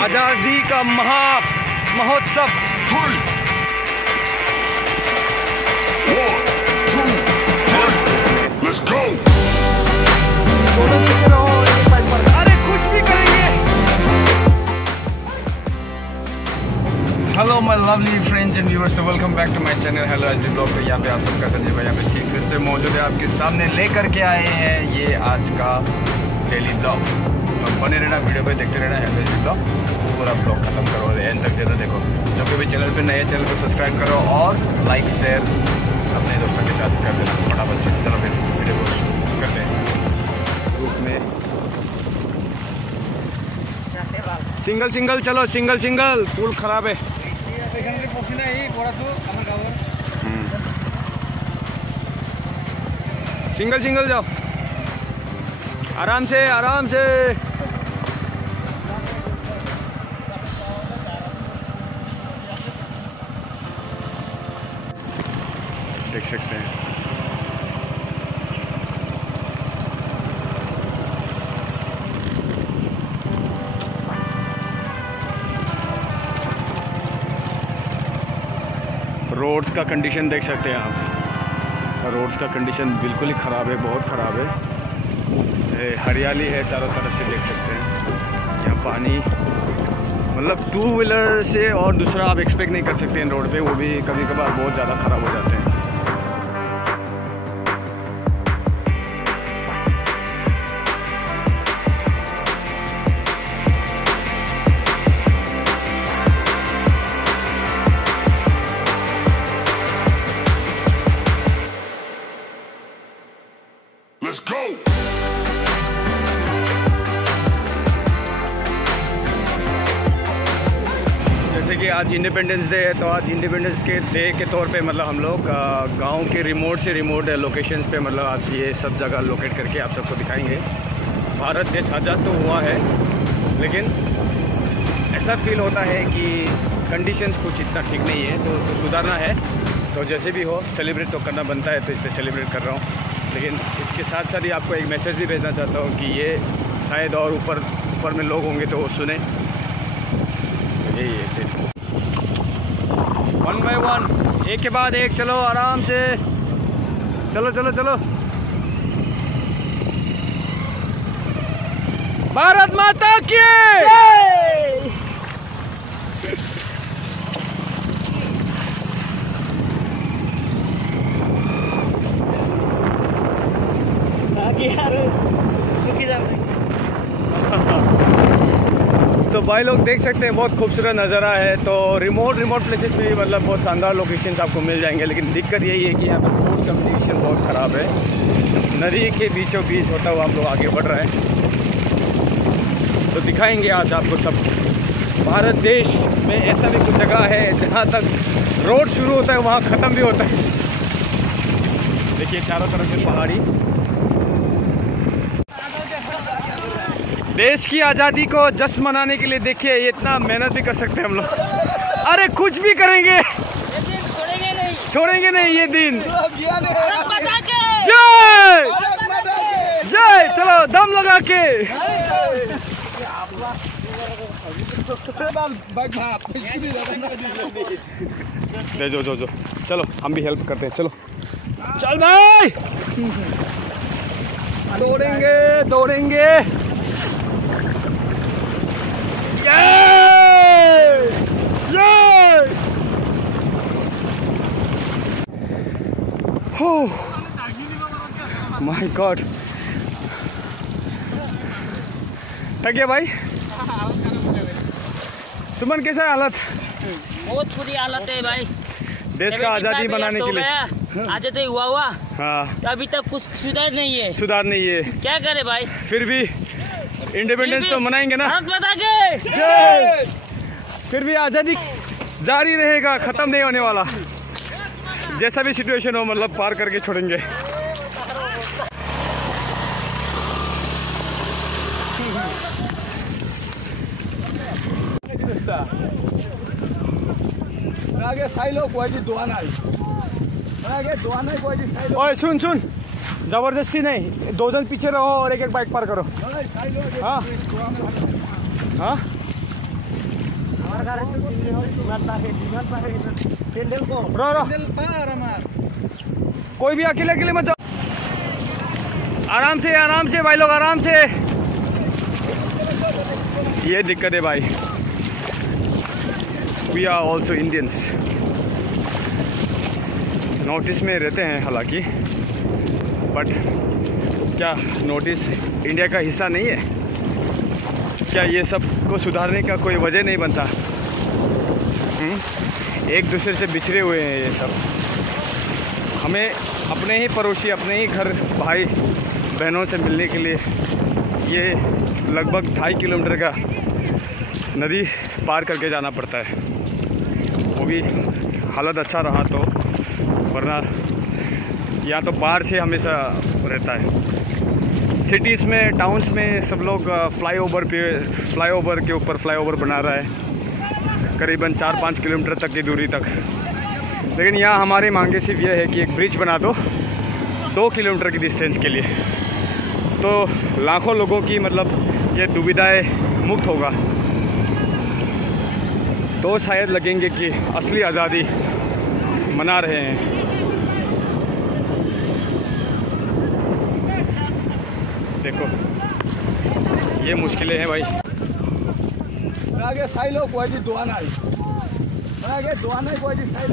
आजादी का महोत्सव। 3, 1, 2, 3, let's go। अरे कुछ भी करेंगे। Hello my lovely friends and viewers, तो welcome back to my channel hello HD blog पे। यहाँ पे आप सबका संजय भाई यहाँ पे ठीक फिर से मौजूद है, आपके सामने लेकर के आए हैं ये आज का डेली ब्लॉग। तो बने रहना वीडियो पे, देखते रहना हेलो एचडी ब्लॉग, पूरा ब्लॉग खत्म करो, एंड तक देना देखो। जो कि भी चैनल पे नए, चैनल को सब्सक्राइब करो और लाइक शेयर अपने दोस्तों के साथ कर देना फटाफट से। चलो फिर वीडियो को करते हैं। ग्रुप में सिंगल चलो, सिंगल पुल खराब है। सिंगल जाओ, आराम से देख सकते हैं। रोड्स का कंडीशन देख सकते हैं आप, रोड्स का कंडीशन बिल्कुल ही ख़राब है, बहुत ख़राब है। हरियाली है चारों तरफ से, देख सकते हैं। यहाँ पानी मतलब 2 व्हीलर से और दूसरा आप एक्सपेक्ट नहीं कर सकते हैं रोड पे, वो भी कभी कभार बहुत ज़्यादा ख़राब हो जाते हैं। Let's go। जैसे कि आज इंडिपेंडेंस डे है, तो आज इंडिपेंडेंस के डे के तौर पे मतलब हम लोग गांव के रिमोट से रिमोट लोकेशंस पे मतलब आज ये सब जगह लोकेट करके आप सबको दिखाएंगे। भारत देश आज़ाद तो हुआ है, लेकिन ऐसा फील होता है कि कंडीशंस कुछ इतना ठीक नहीं है, तो सुधारना है। तो जैसे भी हो सेलिब्रेट तो करना बनता है, तो इस पर सेलिब्रेट कर रहा हूँ। लेकिन इसके साथ साथ ही आपको एक मैसेज भी भेजना चाहता हूँ कि ये शायद और ऊपर में लोग होंगे तो वो सुने। यही ऐसे 1 by 1 एक के बाद एक, चलो आराम से, चलो। भारत माता की तो भाई लोग देख सकते हैं बहुत खूबसूरत नज़ारा है। तो रिमोट प्लेसेस में भी मतलब बहुत शानदार लोकेशंस आपको मिल जाएंगे, लेकिन दिक्कत यही है कि यहाँ पर रोड कम्युनिकेशन बहुत ख़राब है। नदी के बीचों बीच होता हुआ हम लोग आगे बढ़ रहे हैं। तो दिखाएंगे आज आपको सब। भारत देश में ऐसा भी कुछ जगह है जहाँ तक रोड शुरू होता है वहाँ ख़त्म भी होता है। देखिए चारों तरफ से पहाड़ी। देश की आज़ादी को जश्न मनाने के लिए देखिए इतना मेहनत भी कर सकते हैं हम लोग। अरे कुछ भी करेंगे, छोड़ेंगे नहीं ये दिन। जय, चलो दम लगा के। जो चलो हम भी हेल्प करते हैं। चलो चल भाई, दौड़ेंगे। माय गॉड, थक गया भाई। सुमन कैसा है हालत? बहुत बुरी हालत है भाई। देश का आज़ादी बनाने के लिए आज़ादी हुआ हाँ, तो अभी तक कुछ सुधार नहीं है। क्या करे भाई, फिर भी इंडिपेंडेंस तो मनाएंगे ना। फिर भी आज़ादी जारी रहेगा, ख़त्म नहीं होने वाला। जैसा भी सिचुएशन हो मतलब पार करके छोड़ेंगे। ओए सुन जबरदस्ती नहीं, 2 जन पीछे रहो और एक बाइक पार करो। हाँ कोई भी अकेले अकेले मत जाओ, आराम से भाई लोग, आराम से। ये दिक्कत है भाई, we are also Indians. North east में रहते हैं हालांकि, बट क्या नॉर्थ ईस्ट इंडिया का हिस्सा नहीं है? क्या ये सब को सुधारने का कोई वजह नहीं बनता? एक दूसरे से बिछड़े हुए हैं ये सब। हमें अपने ही पड़ोसी, अपने ही घर भाई बहनों से मिलने के लिए ये लगभग 2.5 किलोमीटर का नदी पार करके जाना पड़ता है, वो भी हालत अच्छा रहा तो, वरना यहाँ तो बाढ़ से हमेशा रहता है। सिटीज़ में, टाउन्स में सब लोग फ्लाईओवर के ऊपर फ्लाईओवर बना रहा है करीबन 4-5 किलोमीटर तक की दूरी तक, लेकिन यहाँ हमारी मांगे सिर्फ ये है कि एक ब्रिज बना दो 2 किलोमीटर की डिस्टेंस के लिए, तो लाखों लोगों की मतलब ये दुविधाएं मुक्त होगा, तो शायद लगेंगे कि असली आज़ादी मना रहे हैं। देखो ये मुश्किलें हैं भाई।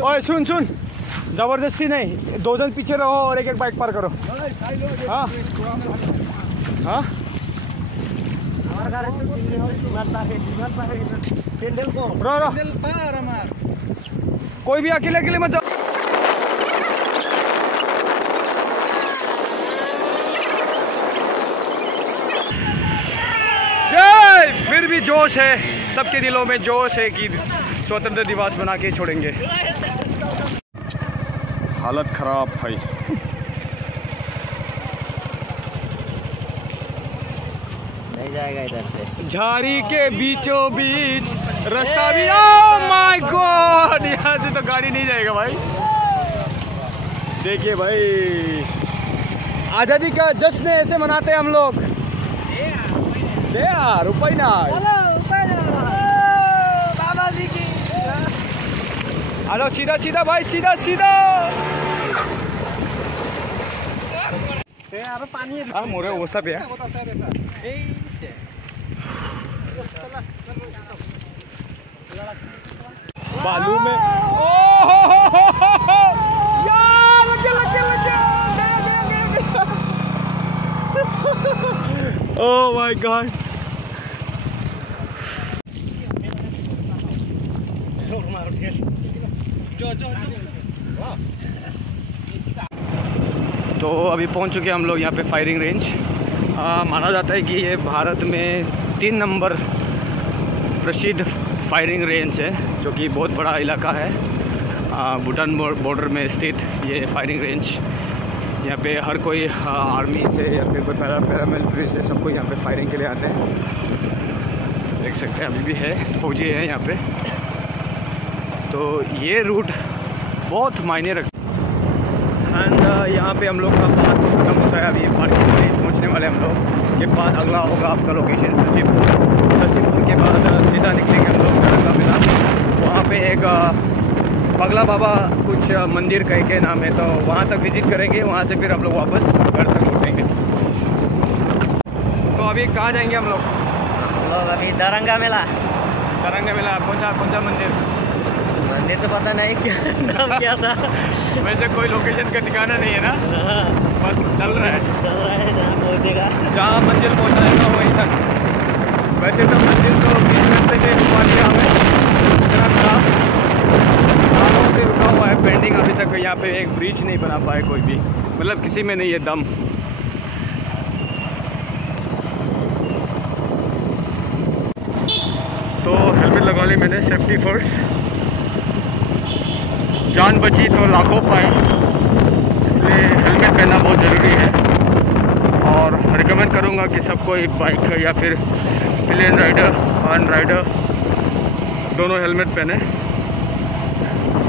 ओए सुन, जबरदस्ती नहीं, 2 जन पीछे रहो और एक बाइक पार करो। हाँ हाँ, कोई भी अकेले अकेले मत जाओ। जय, फिर भी जोश है, सबके दिलों में जोश है कि स्वतंत्रता दिवस बना के छोड़ेंगे। हालत खराब भाई। नहीं जाएगा इधर से, झाड़ी के बीचों बीच रास्ता भी। ओह माय गॉड, यहाँ से तो गाड़ी नहीं जाएगा भाई। देखिए भाई, आज़ादी का जश्न ऐसे मनाते हैं हम लोग। बाबा जी की। हेलो, सीधा सीधा भाई, सीधा सीधा। हाँ, मोरे अवस्था पे बालू में। ओह माय गॉड, तो अभी पहुंच चुके हैं हम लोग यहाँ पे फायरिंग रेंज। माना जाता है कि ये भारत में 3 नंबर प्रसिद्ध फायरिंग रेंज है, जो कि बहुत बड़ा इलाका है। भूटान बॉर्डर में स्थित ये फायरिंग रेंज, यहाँ पे हर कोई आर्मी से या फिर कोई पैरामिलिट्री से सबको यहाँ पे फायरिंग के लिए आते हैं। देख सकते हैं अभी भी है, फौजी है यहाँ पे। तो ये रूट बहुत मायने रखता है। एंड यहाँ पे हम लोग का पार्क खत्म होता है, अभी पार्किंग में पहुँचने वाले हम लोग। उसके बाद अगला होगा आपका लोकेशन शशिपुर के बाद सीधा निकलेंगे हम लोग दरंगा मेला। वहाँ पे एक पगला बाबा कुछ मंदिर कह के नाम है, तो वहाँ तक विजिट करेंगे। वहाँ से फिर हम लोग वापस घर तक लौटेंगे। तो अभी कहाँ जाएंगे हम लोग? अभी दरंगा मेला पहुँचा। कौन सा मंदिर तो पता नहीं क्या नाम क्या था। वैसे कोई लोकेशन का ठिकाना नहीं है ना, बस चल रहा है जहाँ पहुँचेगा, जहाँ मंजिल पहुँचाएगा वहीं तक। वैसे तो मंजिल तो बीच रास्ते में घुमा दिया हमें, इतना खराब सालों से रुका हुआ है पेंडिंग। अभी तक यहाँ पे एक ब्रिज नहीं बना पाए कोई भी, मतलब किसी में नहीं है दम। तो हेलमेट लगा ली मैंने, सेफ्टी फर्स्ट। जान बची तो लाखों पाए, इसलिए हेलमेट पहनना बहुत ज़रूरी है। और रिकमेंड करूँगा कि सबको एक बाइक या फिर प्लेन राइडर, हॉर्न राइडर दोनों हेलमेट पहने।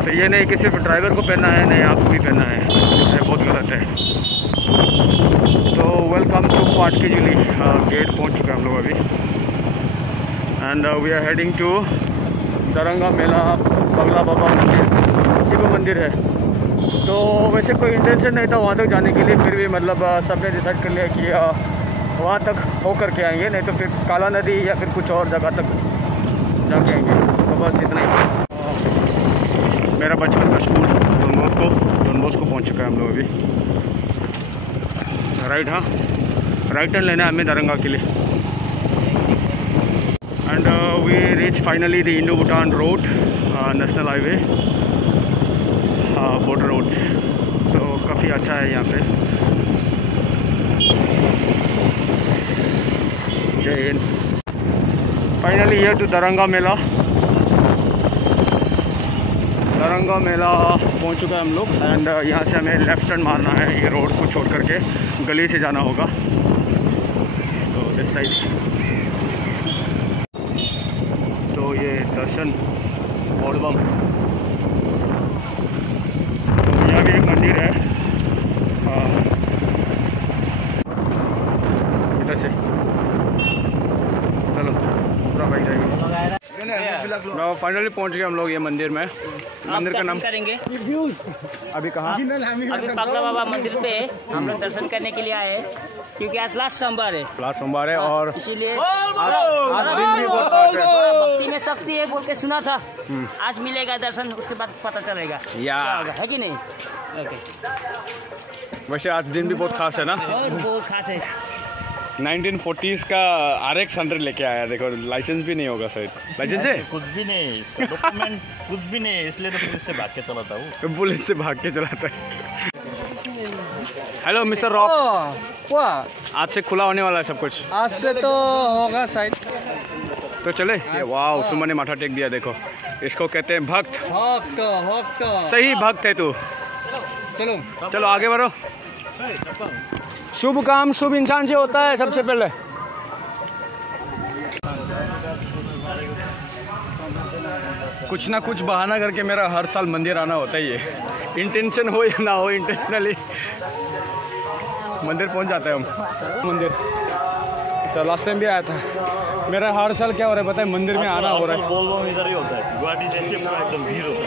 तो ये नहीं कि सिर्फ ड्राइवर को पहनना है, नहीं आपको भी पहनना है, ये बहुत गलत है। तो वेलकम टू पाटकी जुली गेट पहुँच चुके हैं हम लोग अभी। And we are heading to Daranga Mela Bagla Baba मंदिर, शिव मंदिर है। तो वैसे कोई इंटेंशन नहीं था वहाँ तक जाने के लिए, फिर भी मतलब सबने डिसाइड कर लिया कि वहाँ तक हो करके आएंगे, नहीं तो फिर काला नदी या फिर कुछ और जगह तक जाके आएंगे। तो बस इतना ही। मेरा बचपन का स्कूल डॉन बॉस्को पहुँच चुका है हम लोग अभी। राइट, हाँ राइट टर्न लेना है हमें दरंगा के लिए। And we reach finally the Indo Bhutan road, national highway, border roads. तो काफ़ी अच्छा है यहाँ पे। Jai Hind. Finally here to Daranga Mela. Daranga Mela पहुँच चुका है हम लोग। एंड यहाँ से हमें लेफ्ट टर्न मारना है, ये रोड को छोड़ करके गली से जाना होगा। तो दिस साइड। तो ये दर्शन बोलबम, तो यहाँ भी एक मंदिर है। इधर से चलो पूरा बाइक जाएगी। फाइनली पहुंच गए हम लोग ये मंदिर में। मंदिर का नाम करेंगे अभी कहाँ? अभी पगला बाबा मंदिर पे हम लोग दर्शन करने के लिए आए, क्योंकि आज लास्ट सोमवार है। लास्ट सोमवार है और इसीलिए आज दिन भी बहुत खास है। भक्ति में शक्ति है बोल के सुना था। आज मिलेगा दर्शन, उसके बाद पता चलेगा क्या होगा, है कि नहीं? ओके। वैसे आज दिन भी बहुत खास है ना, बहुत खास है। 1940s का RX 100 लेके आया। देखो लाइसेंस भी नहीं होगा शायद। लाइसेंस है? कुछ भी नहीं, डॉक्यूमेंट कुछ भी नहीं, इसलिए तो पुलिस से भाग के चलाता हूँ। तो पुलिस से भाग के चलाता है। हेलो मिस्टर रॉक, आज से खुला होने वाला है सब कुछ? आज से तो होगा शायद। तो चले। वाह, सुमन ने माथा टेक दिया। देखो इसको कहते हैं भक्त। भक्त सही भक्त है तू। चलो चलो आगे बढ़ो। शुभ काम शुभ इंसान से होता है सबसे पहले। कुछ ना कुछ बहाना करके मेरा हर साल मंदिर आना होता ही है, इंटेंशन हो या ना हो, इंटेंशनली मंदिर पहुंच जाते हैं हम। मंदिर अच्छा लास्ट टाइम भी आया था। मेरा हर साल क्या हो रहा है पता है, मंदिर में आना हो रहा है। बोलबम इधर ही होता है, गुवाहाटी जैसे पूरा एकदम भीड़ होता है।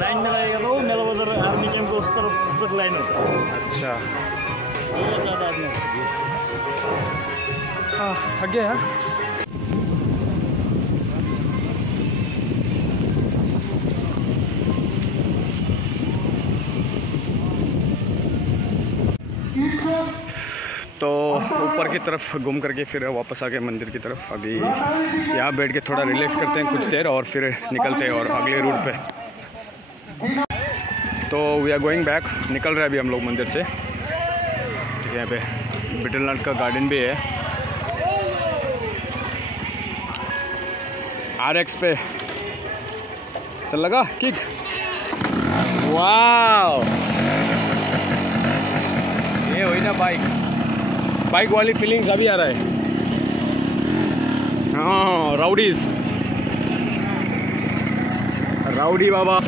लाइन में लगेगा तो मेला बाजार आर्मी कैंप को उस तरफ तक लाइन होता है। अच्छा बहुत ज़्यादा आदमी थक गया यार। तो ऊपर की तरफ घूम करके फिर वापस आ गए मंदिर की तरफ। अभी यहाँ बैठ के थोड़ा रिलैक्स करते हैं कुछ देर और फिर निकलते हैं और अगले रूट पे। तो वी आर गोइंग बैक, निकल रहे हैं अभी हम लोग मंदिर से। ठीक है, यहाँ पे बिटलनाथ का गार्डन भी है। RX पे चल लगा किक। वाह, ये हुई ना बाइक वाली फीलिंग्स अभी आ रहा है। हाँ, राउडी बाबा।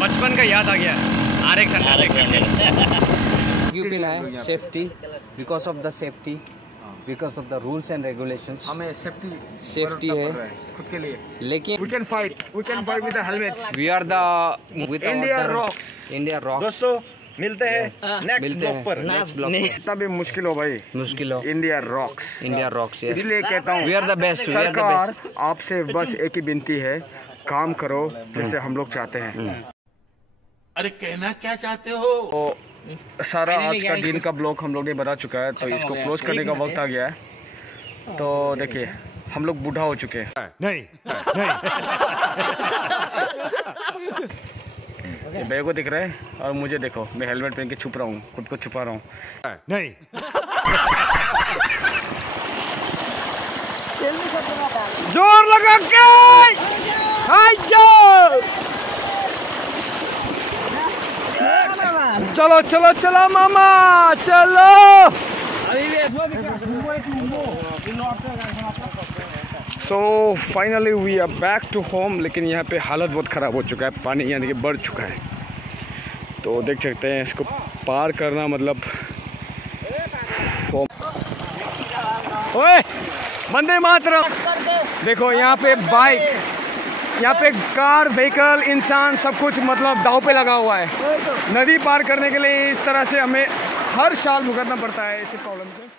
बचपन का याद आ गया। RX 100 यूपी है safety, because of the safety, because of the rules and regulations. हमें सेफ्टी है खुद के लिए, लेकिन we can fight with the helmets। We are the with India rocks. दोस्तों मिलते हैं नेक्स्ट ब्लॉक पर। कितना भी मुश्किल हो भाई, मुश्किल हो, इंडिया रॉक्स। India rocks. इसलिए कहता हूँ वी आर द बेस्ट। सरकार आपसे बस एक ही विनती है, काम करो जैसे हम लोग चाहते हैं। अरे कहना क्या चाहते हो? तो सारा आज का दिन का ब्लॉग हम लोग ने बता चुका है, तो इसको क्लोज करने का वक्त आ गया है। तो देखिए हम लोग बूढ़ा हो चुके हैं। नहीं ये बैग को दिख रहा है और मुझे देखो, मैं हेलमेट पहन के छुप रहा हूँ, खुद को छुपा रहा हूँ। नहीं जोर लगा के हाय चलो चलो चलो मामा चलो। So finally we are back to home. लेकिन यहाँ पे हालत बहुत ख़राब हो चुका है, पानी यानी कि बढ़ चुका है। तो देख सकते हैं इसको पार करना मतलब। ओए वंदे मातरम। देखो यहाँ पे बाइक, यहाँ पे कार, व्हीकल, इंसान सब कुछ मतलब दाव पे लगा हुआ है। नदी पार करने के लिए इस तरह से हमें हर साल भुगतना पड़ता है इस प्रॉब्लम से।